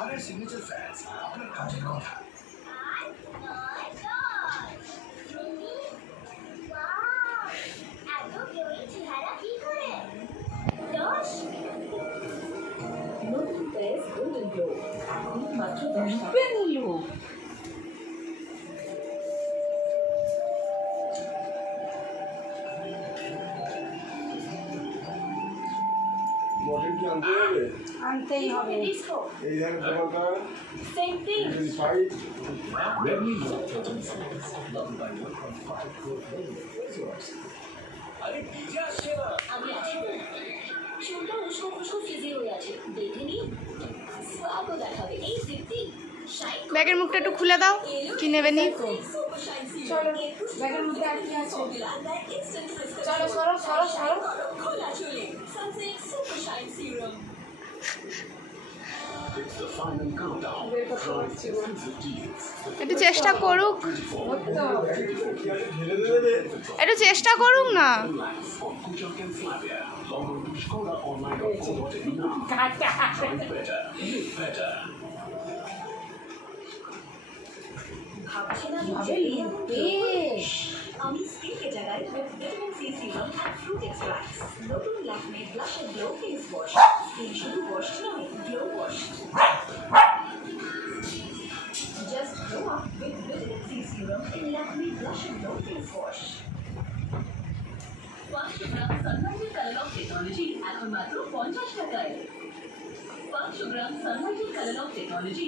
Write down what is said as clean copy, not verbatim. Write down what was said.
আরে signature fans আপনার কাজের কথা নতুন প্রেস গোল্ডেন গ্লো এখন মাত্র 10 টাকা নিল। মডেল কি আনতে হবে? আনতেই হবে। এই ধ্যান তোমারটা Same thing. Fight Redmi Note 13 series, loved by 1.5 crore players. Where's yours? আরে ডিজে আসছে না। আমি আছি তো। চুলটা উস্কো খুস্কো ফ্রিজি হয়ে আছে। দেখে নি? স্বাগত দেখাবে এই দীপ্তি। ব্যাগের মুখটা একটু খুলে দাও, কি নেবে নি? চলো ব্যাগের মধ্যে আর কি আছে? চলো সরো সরো সরো। খোলা চুলে Sunsilk super shine serum. It's the final countdown. Price exclusive deals. একটু চেষ্টা করুক, ঢেলে দেবে একটু চেষ্টা করুক না। Relax on Kuchak and Flavia. Log on to skodaonline.co.in now. Drive better. Live better. ভাবছি না বেশ আমি স্কিনকে জাগাই with vitamin C serum and fruit extracts নতুন Lakme blush and glow face wash skin শুধু ওয়াশ নয় glow wash just glow up with vitamin C serum in Lakme blush and glow face wash 500 gram সানলাইটের colour of technology এখন মাত্র 50 টাকায় 500 gram সানলাইটের colour of technology